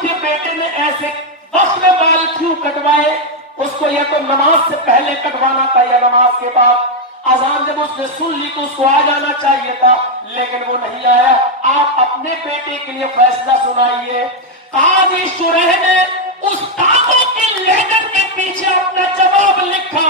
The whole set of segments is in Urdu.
کے بیٹے نے ایسے وقت میں بال کیوں کٹوائے؟ اس کو یا تو نماز سے پہلے کٹوانا تھا یا نماز کے بعد۔ اذان جب اس نے سن لی تو اس کو آ جانا چاہیے تھا، لیکن وہ نہیں آیا۔ آپ اپنے بیٹے کے لیے فیصلہ سنائیے۔ قاضی شریح نے اس تاغوں کے لیڈر کے پیچھے اپنا جواب لکھا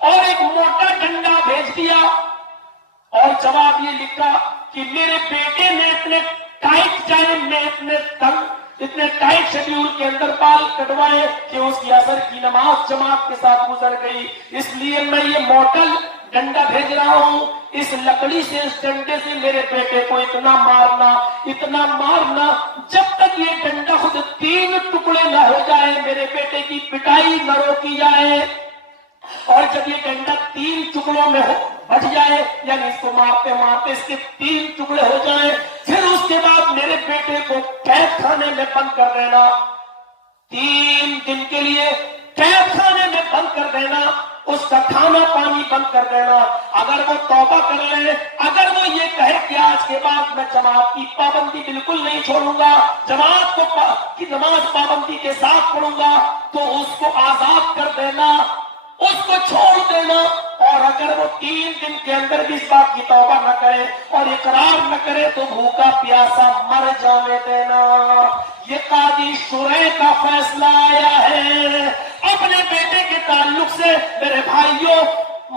اور ایک موٹا ڈنڈا بھیج دیا اور جواب یہ لکھا کہ میرے بیٹے نے اتنے ٹائٹ ٹائم میں اتنے ٹائٹ شیڈیول کے اندر بال کٹوائے کہ اس کی عصر کی نماز جماعت کے ساتھ گزر گئی، اس لیے میں یہ موٹل ڈنڈا بھیج رہا ہوں۔ اس لکڑی سے، اس ڈنڈے سے میرے بیٹے کو اتنا مارنا جب تک یہ ڈنڈا خود 3 ٹکڑے نہ ہو جائے، میرے بیٹے کی پٹائی نہ روکی جائے۔ اور جب یہ ڈنڈا 3 ٹکڑوں میں بٹ جائے، یعنی اس کو مارتے مارتے اس کے 3 ٹکڑے ہو جائیں، پھر اس کے بعد میرے بیٹے کو قید خانے میں بند کر دینا، 3 دن کے لیے قید خانے میں بند کر دینا، اس کا کھانا پانی بند کر دینا۔ اگر وہ توبہ کر لے، اگر وہ یہ کہے کہ آج کے بعد میں جماعت کی پابندی بالکل نہیں چھوڑوں گا، جماعت کی نماز پابندی کے ساتھ پڑھوں گا، تو اس کو آزاد کر دینا، اس کو چھوڑ دینا۔ اور اگر وہ 3 دن کے اندر بھی اس بات کی توبہ نہ کرے اور اقرار نہ کرے تو بھوکا پیاسا مر جانے دینا۔ یہ قاضی شریح کا فیصلہ آیا ہے۔ اپنے بیٹے کے تعلق سے میرے بھائیوں،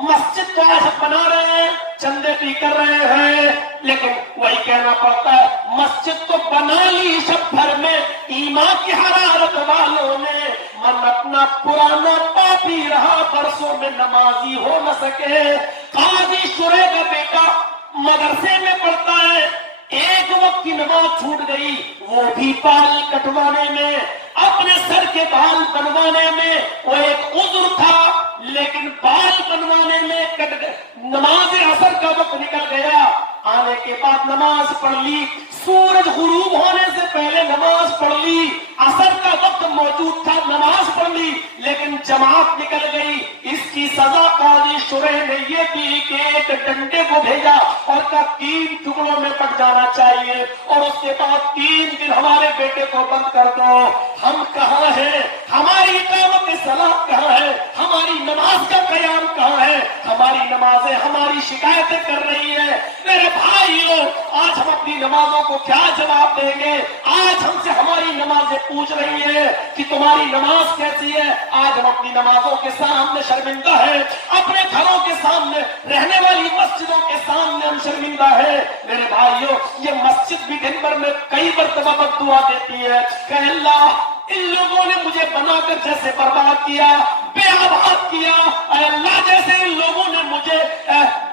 مسجد تو آج بنا رہے ہیں، چندے بھی کر رہے ہیں، لیکن وہی کہنا پڑتا ہے، مسجد تو بنا لی شب بھر میں ایمان کی حرارت والوں نے، من اپنا پرانا پاپی رہا برسوں میں نمازی ہو نہ سکے۔ قاضی شریح کا بیٹا مدرسے میں پڑھتا ہے، ایک وقت کی نماز چھوٹ گئی، وہ بھی بال کٹوانے میں، اپنے سر کے بال بنوانے میں وہ ایک عذر تھا، لیکن بال بنوانے میں کٹ گئے۔ نماز عصر کا وقت نکل گیا، آنے کے بعد نماز پڑھ لی، سورج غروب ہونے سے پہلے نماز پڑھ لی، عصر کا وقت موجود تھا، نماز پڑھ لی، لیکن جماعت نکل گئی۔ اس کی سزا قاضی شریح نے یہ دی کہ ایک ڈنڈے کو بھیجا اور کہا 3 ٹکڑوں میں پٹ جانا چاہیے، اور اس کے بعد 3 دن ہمارے بیٹے کو بند کر دو۔ ہم کہاں ہیں؟ ہماری اقامت صلاۃ کہاں ہے؟ ہماری نماز کا قیام کہاں ہے؟ ہماری نمازیں ہماری شکایتیں کر رہی ہیں۔ میرے بھائیوں، آج ہم اپنی نمازوں کو کیا جواب دیں گے؟ آج ہم سے ہماری نمازیں پوچھ رہی ہیں کہ تمہاری نماز کیسی ہے؟ آج ہم اپنی نمازوں کے سامنے شرمندہ ہیں، اپنے گھروں کے سامنے، رہنے والی مسجدوں کے سامنے ہم شرمندہ ہیں۔ میرے بھائیوں، یہ مسجد بھی دن بھر میں کئی مرتبہ بد دعا دیتی ہے کہ اللہ، ان لوگوں نے مجھے بنا کر جیسے برباد کیا، بے آباد کیا، اے اللہ جیسے ان لوگوں نے مجھے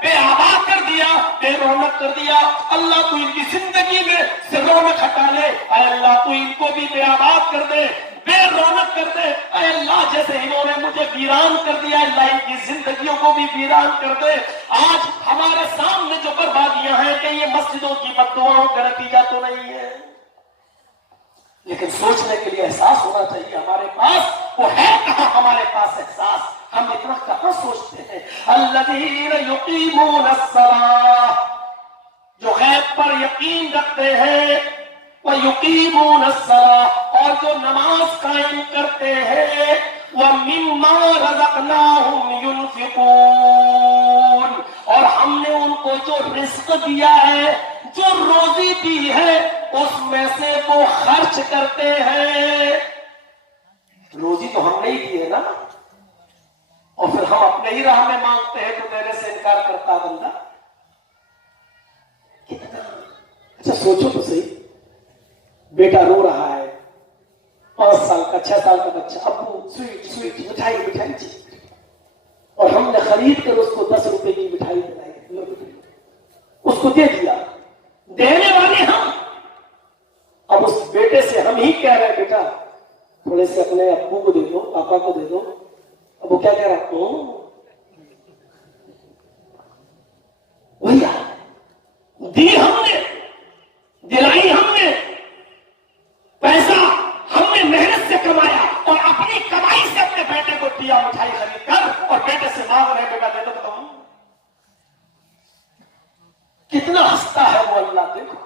بے آباد کر دیا، بے رونق کر دیا، اللہ تو ان کی زندگی میں سے رونق ہٹا لے، اے اللہ تو ان کو بھی بے آباد کر دے، بے رونق کر دے، اے اللہ جیسے انہوں نے مجھے ویران کر دیا، اللہ ان کی زندگیوں کو بھی ویران کر دے۔ آج ہمارے سامنے جو بربادیاں ہیں کہ یہ مسجدوں کی بد دعاؤں کا نتیجہ تو نہیں ہے، لیکن سوچنے کے لیے احساس ہونا چاہیے ہمارے پاس، وہ ہے کہاں ہمارے پاس احساس؟ ہم اتنا کہاں سوچتے ہیں؟ الذین یقیمون الصلاۃ، جو غیب پر یقین رکھتے ہیں، وَيُقِيمُونَ الصَّلَاةَ، اور جو نماز قائم کرتے ہیں، وَمِمَّا رَزَقْنَاهُمْ يُنْفِقُونَ، اور ہم نے ان کو جو رزق دیا ہے، جو روزی دی ہے، اس میں سے وہ خرچ کرتے ہیں۔ روزی تو ہم نے ہی دی ہے نا، اور پھر ہم اپنے ہی راہ میں مانگتے ہیں تو دینے سے انکار کرتا بندہ کتنا۔ اچھا سوچو تو صحیح، بیٹا رو رہا ہے، 5 سال کا 6 سال کا بچہ، ابو سویٹ مٹھائی چاہیے، اور ہم نے خرید کر اس کو 10 روپے کی مٹھائی دلائی، اس کو دے دیا، دینے والے ہم۔ اب اس بیٹے سے ہم ہی کہہ رہے ہیں بیٹا تھوڑے سے اپنے ابو کو دے دو، پاپا کو دے دو، اب وہ کیا کہہ رہا ہوں، وہی دی ہم نے، دلائی ہم نے، پیسہ ہم نے محنت سے کمایا اور اپنی کمائی سے اپنے بیٹے کو دیا مٹھائی خرید کر، اور بیٹے سے مانگ رہے بیٹا دے دو تو کتنا ہنستا ہے وہ اللہ۔ دیکھو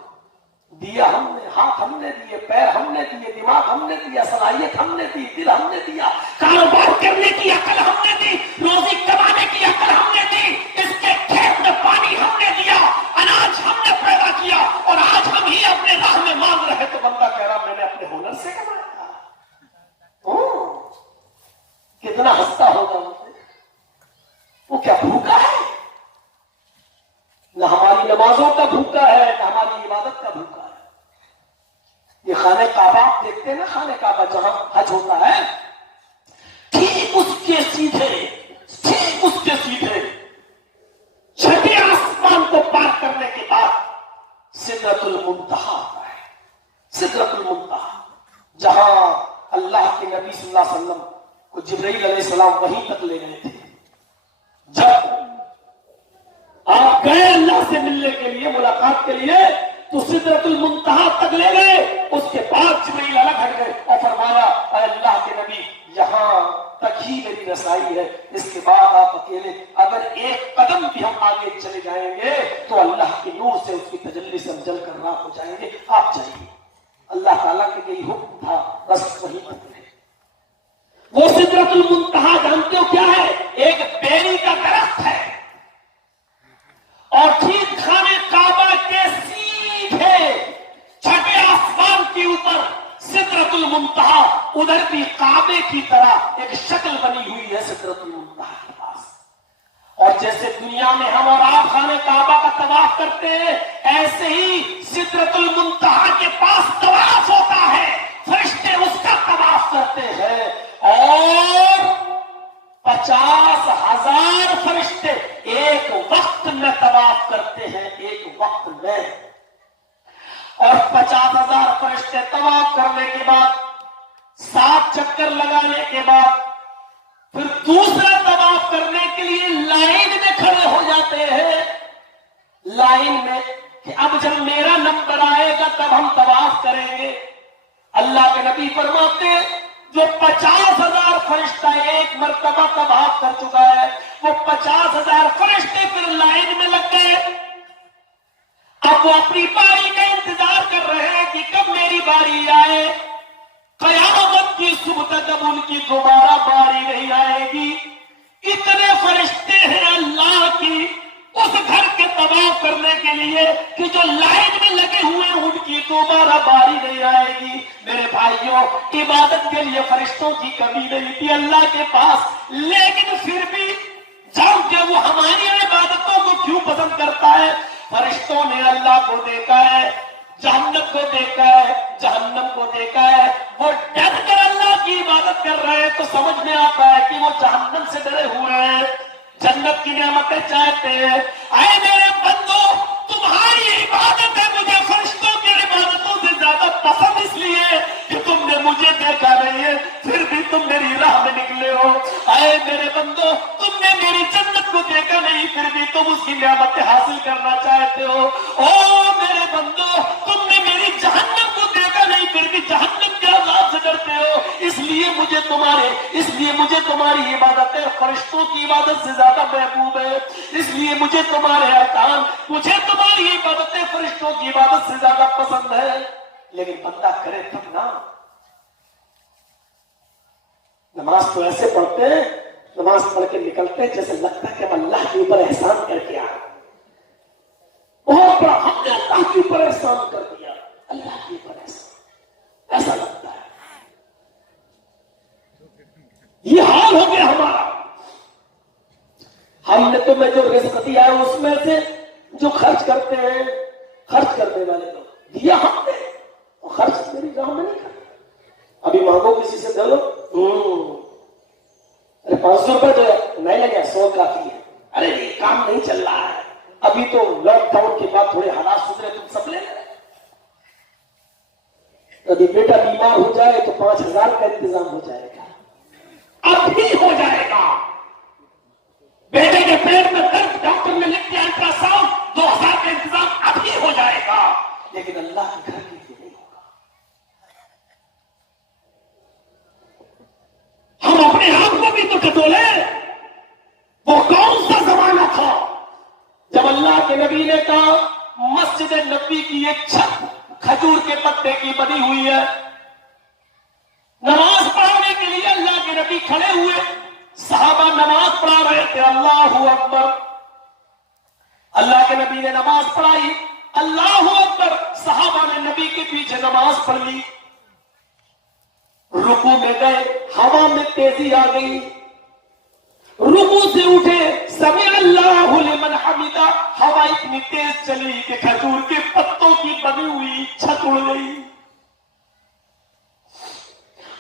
دیا ہم نے، ہاتھ ہم نے دیے، پیر ہم نے دیے، دماغ ہم نے دیا، صلاحیت ہم نے دی، دل ہم نے دیا، کاروبار کرنے کی عقل ہم نے دی، روزی کمانے کی عقل ہم نے دی، اس کے کھیت میں پانی ہم نے دیا، اناج ہم نے پیدا کیا، اور آج ہم ہی اپنے راہ میں مانگ رہے تو بندہ کہہ رہا میں نے اپنے ہنر سے کمایا تھا۔ کتنا ہنستا ہوگا وہ کیا بھوکا ہے؟ نہ ہماری نمازوں کا بھوکا ہے، نہ ہماری عبادت کا بھوکا ہے۔ یہ خانہ کعبہ آپ دیکھتے ہیں نا، خانہ کعبہ جہاں حج ہوتا ہے، ٹھیک اس کے سیدھے چھٹے آسمان کو پار کرنے کے بعد سدرۃ المنتہا آتا ہے۔ سدرۃ المنتہا جہاں اللہ کے نبی صلی اللہ علیہ وسلم کو جبرائیل علیہ السلام وہیں تک لے گئے تھے۔ جب آپ گئے اللہ سے ملنے کے لیے، ملاقات کے لیے، تو سدرۃ المنتہا تک لے گئے، اس کے بعد جبرائیل الگ ہٹ گئے اور فرمایا اے اللہ کے نبی یہاں تک ہی میری رسائی ہے، اس کے بعد آپ اکیلے اگر ایک قدم بھی ہم آگے چلے جائیں گے تو اللہ کے نور سے اس کی تجلی سے ہم جل کر راہ ہو جائیں گے، آپ جائیے۔ اللہ تعالیٰ کے یہی حکم تھا، بس وہی تک ہے۔ وہ سدرۃ المنتہا جانتے ہو کیا ہے؟ ایک بیری کا درخت ہے، اور ٹھیک خانہ کعبہ کے سیدھے چھٹے آسمان کے اوپر سدرۃ المنتہا، ادھر بھی کعبے کی طرح ایک شکل بنی ہوئی ہے سدرۃ المنتہا کے پاس۔ اور جیسے دنیا میں ہم اور آپ خانہ کعبہ کا طواف کرتے ہیں، ایسے ہی سدرۃ المنتہا کے پاس طواف ہوتا ہے، فرشتے اس کا طواف کرتے ہیں، اور 50,000 فرشتے ایک وقت میں طواف کرتے ہیں، ایک وقت میں۔ اور 50,000 فرشتے طواف کرنے کے بعد 7 چکر لگانے کے بعد پھر دوسرا طواف کرنے کے لیے لائن میں کھڑے ہو جاتے ہیں، لائن میں کہ اب جب میرا نمبر آئے گا تب ہم طواف کریں گے۔ اللہ کے نبی فرماتے ہیں جو 50,000 فرشتہ ایک مرتبہ طواف کر چکا ہے، وہ 50,000 فرشتے پھر لائن میں لگ گئے، اب وہ اپنی باری کا انتظار کر رہے ہیں کہ کب میری باری آئے۔ قیامت کی صبح تک اب ان کی دوبارہ باری نہیں آئے گی۔ اتنے فرشتے ہیں اللہ کی اس گھر کے طواف کرنے کے لیے کہ جو لائن میں لگے ہوئے ان کی دوبارہ باری نہیں آئے گی۔ میرے بھائیوں، عبادت کے لیے فرشتوں کی کمی نہیں تھی اللہ کے پاس، لیکن پھر بھی جانتے وہ ہماری عبادتوں کو کیوں پسند کرتا ہے؟ فرشتوں نے اللہ کو دیکھا ہے، جہنم کو دیکھا ہے، جہنم کو دیکھا ہے، وہ ڈر کر اللہ کی عبادت کر رہے ہیں تو سمجھ میں آتا ہے کہ وہ جہنم سے ڈرے ہوئے ہیں، جنت کی نعمتیں چاہتے ہیں۔ اے میرے بندو، تمہاری عبادت ہے مجھے فرشتوں کی عبادتوں سے زیادہ پسند اس لیے کہ تم نے مجھے دیکھا نہیں ہے، پھر بھی تم میری راہ میں نکلے ہو۔ اے میرے بندو، تم نے میری جنت کو دیکھا نہیں، پھر بھی تم اس کی نعمتیں حاصل کرنا چاہتے ہو۔ او میرے بندو، تم نے میری جہنم کو دیکھا نہیں، پھر بھی جہنم کے عذاب سے ڈرتے ہو، اس لیے مجھے تمہاری عبادتیں فرشتوں کی عبادت سے زیادہ محبوب ہے، اس لیے مجھے تمہارے ارکان، مجھے تمہاری عبادتیں فرشتوں کی عبادت سے زیادہ پسند ہے۔ لیکن بندہ کرے تب نا۔ نماز تو ایسے پڑھتے ہیں، نماز پڑھ کے نکلتے ہیں جیسے لگتا ہے کہ ہم اللہ کے اوپر احسان کر کے آئے، بہت بڑا ہم نے اللہ کے اوپر احسان کر دیا، اللہ کے اوپر احسان، ایسا لگتا ہے۔ یہ حال ہو گیا ہمارا۔ ہم نے تمہیں جو رزق دیا ہے اس میں سے جو خرچ کرتے ہیں، خرچ کرنے والے لوگ دیا ہم نے، اور خرچ میری راہ میں نہیں کرتے۔ ابھی مانگو کسی سے دے لو، ارے 500 روپئے جو نہیں لگے 100 کافی ہے، ارے یہ کام نہیں چل رہا ہے، ابھی تو لاک ڈاؤن کے بعد تھوڑے حالات سدھرے تم سب لے لیں۔ کبھی بیٹا بیمار ہو جائے تو 5,000 کا انتظام ہو جائے گا، اب بھی ہو جائے گا۔ بیٹے کے پیٹ میں درد، ڈاکٹر نے لکھ دیا الٹرا ساؤنڈ، 2,000 کا انتظام اب بھی ہو جائے گا، لیکن اللہ کے گھر کے لیے نہیں ہوگا۔ ہم اپنے آپ کو بھی تو ٹٹولے۔ وہ کون سا زمانہ تھا جب اللہ کے نبی نے کہا مسجد نبی کی ایک چھت کھجور کے پتے کی بنی ہوئی ہوئی ہے. نماز پڑھنے کے لیے اللہ کے نبی کھڑے ہوئے، صحابہ نماز پڑھا رہے تھے. اللہ اکبر، اللہ کے نبی نے نماز پڑھائی، اللہ اکبر، صحابہ نے نبی کے پیچھے نماز پڑھ لی. رکوع میں گئے، ہوا میں تیزی آ گئی، رکوع سے اٹھے، سمع اللہ لمن حمدہ، ہوا اتنی تیز چلی کہ کھجور کے پتوں کی بنی ہوئی چھت اڑ گئی.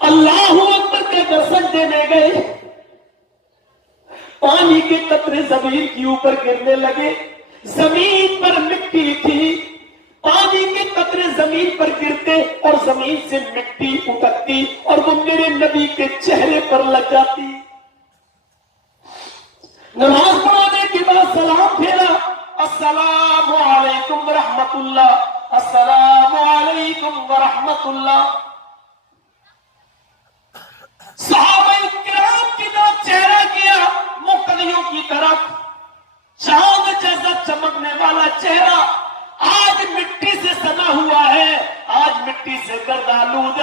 اللہ اکبر کے درشن دینے گئے، پانی کے قطرے زمین کے اوپر گرنے لگے. زمین پر مٹی تھی، پانی کے قطرے زمین پر گرتے اور زمین سے مٹی اٹکتی اور وہ میرے نبی کے چہرے پر لگ جاتی. نماز پڑھانے کے بعد سلام پھیرا، السلام علیکم ورحمۃ اللہ، السلام علیکم ورحمۃ اللہ. صحابہ کرام کی طرف چہرہ کیا، مقتدیوں کی طرف، چاند جیسا چمکنے والا چہرہ، آج مٹی سے سنا ہوا ہے، آج مٹی سے گردآلود